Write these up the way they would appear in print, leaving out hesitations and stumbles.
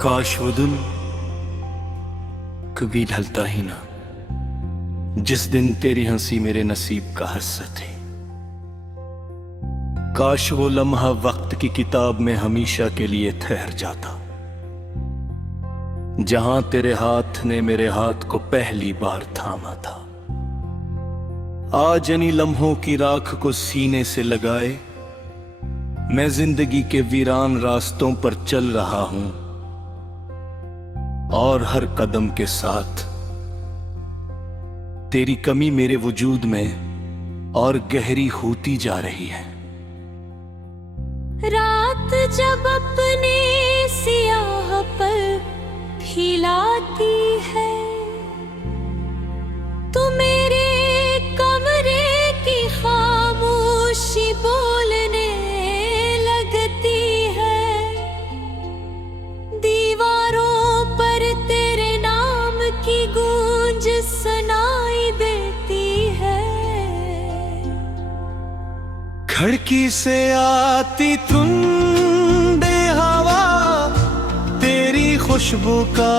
काश वो दिन कभी ढलता ही ना, जिस दिन तेरी हंसी मेरे नसीब का हिस्सा थी। काश वो लम्हा वक्त की किताब में हमेशा के लिए ठहर जाता, जहां तेरे हाथ ने मेरे हाथ को पहली बार थामा था। आज इन्हीं लम्हों की राख को सीने से लगाए मैं जिंदगी के वीरान रास्तों पर चल रहा हूं, और हर कदम के साथ तेरी कमी मेरे वजूद में और गहरी होती जा रही है। रात जब अपने सियाह पर हिलाती है तो मेरे कमरे की खामोशी बोलने लगती है। दीवारों पर तेरे नाम की गूंज सुनाई देती है। खिड़की से आती ठंडी हवा तेरी खुशबू का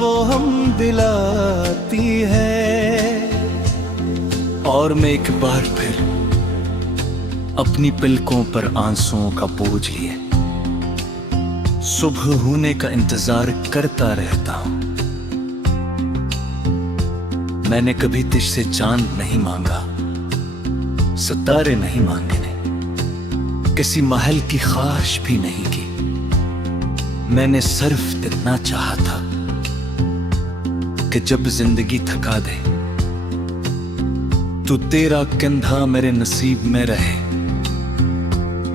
वो हम दिलाती है, और मैं एक बार फिर अपनी पलकों पर आंसुओं का बोझ लिए सुबह होने का इंतजार करता रहता हूं। मैंने कभी तुझसे चांद नहीं मांगा, सितारे नहीं मांगे ने, किसी महल की ख्वाहिश भी नहीं की। मैंने सिर्फ इतना चाहा था कि जब जिंदगी थका दे तो तेरा कंधा मेरे नसीब में रहे।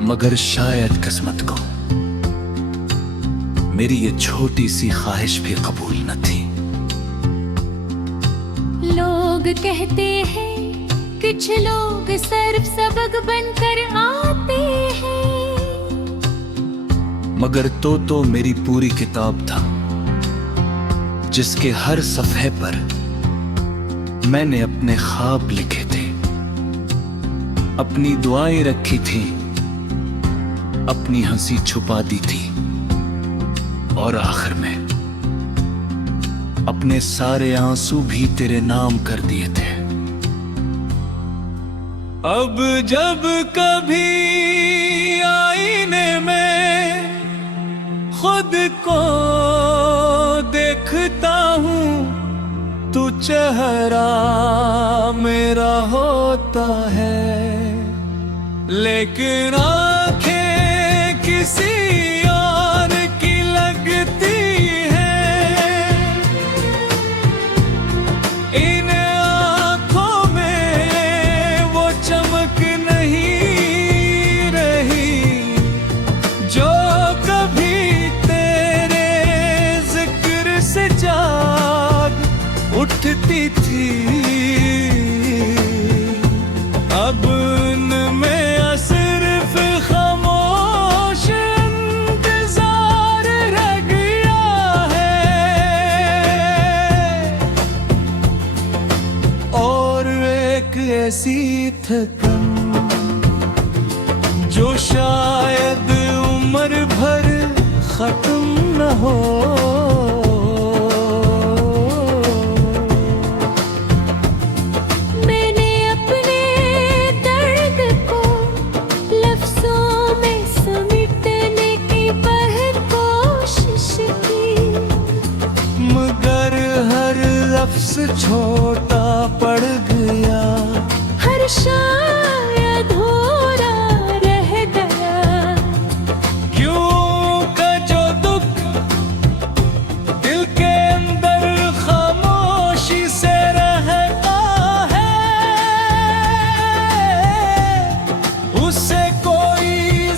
मगर शायद किस्मत को मेरी ये छोटी सी ख्वाहिश भी कबूल न थी। लोग कहते हैं कुछ लोग सिर्फ सबक बनकर आते हैं, मगर तो मेरी पूरी किताब था, जिसके हर सफ़े पर मैंने अपने ख्वाब लिखे थे, अपनी दुआएं रखी थी, अपनी हंसी छुपा दी थी, और आखिर में अपने सारे आंसू भी तेरे नाम कर दिए थे। अब जब कभी आईने में खुद को देखता हूं तो चेहरा मेरा होता है, लेकिन आंखें किसी और की लगती हैं। इन आंखों में वो चमक नहीं रही जो कभी तेरे जिक्र से जाग उठती थी। अब उनमें सिर्फ खामोश इंतजार रह गया है, और एक ऐसी थकन जो शायद उम्र भर खत्म न हो। मैंने अपने दर्द को लफ्जों में समेटने की बहुत कोशिश की, मगर हर लफ्ज छोटा पड़ गया, हर शायद अधूरा रह गया। क्यों का जो दुख दिल के अंदर खामोशी से रहता है, उसे कोई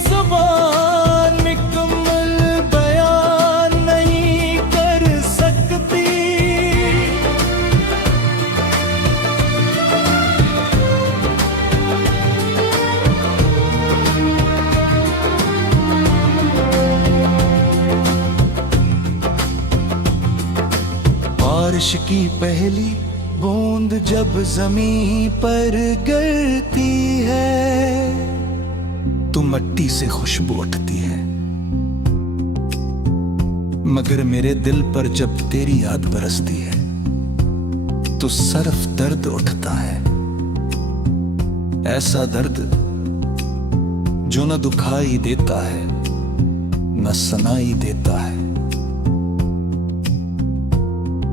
जुबान मुकम्मल बयान नहीं कर सकती। बारिश की पहली बूंद जब जमीन पर गिरती है तो मट्टी से खुशबू उठती है। मगर मेरे दिल पर जब तेरी याद बरसती है तो सरफ दर्द उठता है, ऐसा दर्द जो न दुखाई देता है न सनाई देता है।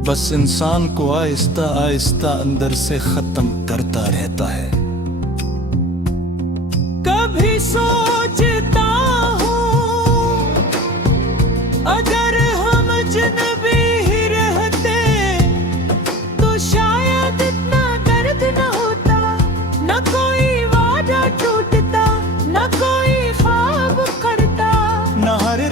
बस इंसान को आहिस्ता आहिस्ता अंदर से खत्म करता रहता है। कभी सोचता हूँ अगर हम अजनबी ही रहते तो शायद इतना दर्द न होता, न कोई वादा टूटता, न कोई ख्वाब करता, न हर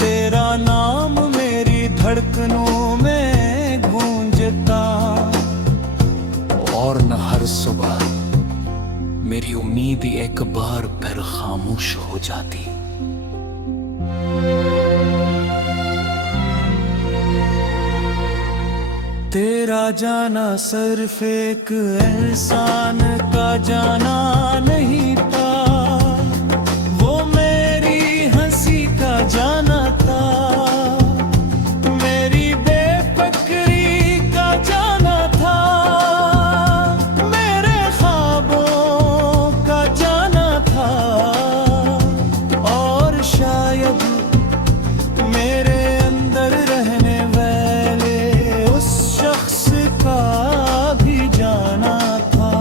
तेरा नाम मेरी धड़कनों में गूंजता, और न हर सुबह मेरी उम्मीद एक बार फिर खामोश हो जाती। तेरा जाना सिर्फ एक एहसान का जाना नहीं था, वो मेरी हंसी का जाना था, मेरी बेफिक्री का जाना था, मेरे ख्वाबों का जाना था, और शायद मेरे अंदर रहने वाले उस शख्स का भी जाना था,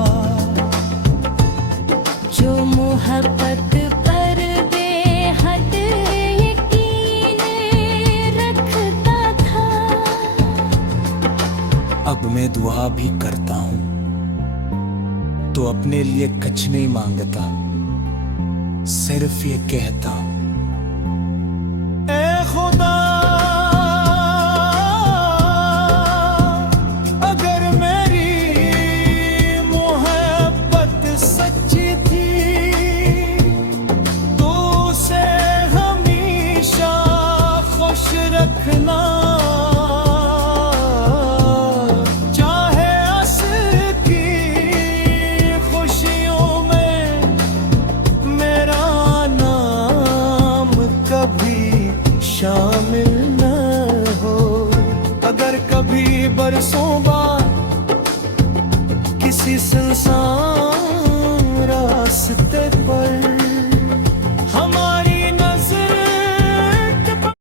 जो मोहब्बत पर बेहद यकीन रखता था। अब मैं दुआ भी करता हूँ तो अपने लिए कुछ नहीं मांगता, सिर्फ ये कहता हूँ, ए खुदा अगर मेरी मोहब्बत सच्ची थी तो उसे हमेशा खुश रखना, चाहे हंस की खुशियों में मेरा नाम कभी शामिल न हो। अगर कभी बरसों बाद किसी सुनसान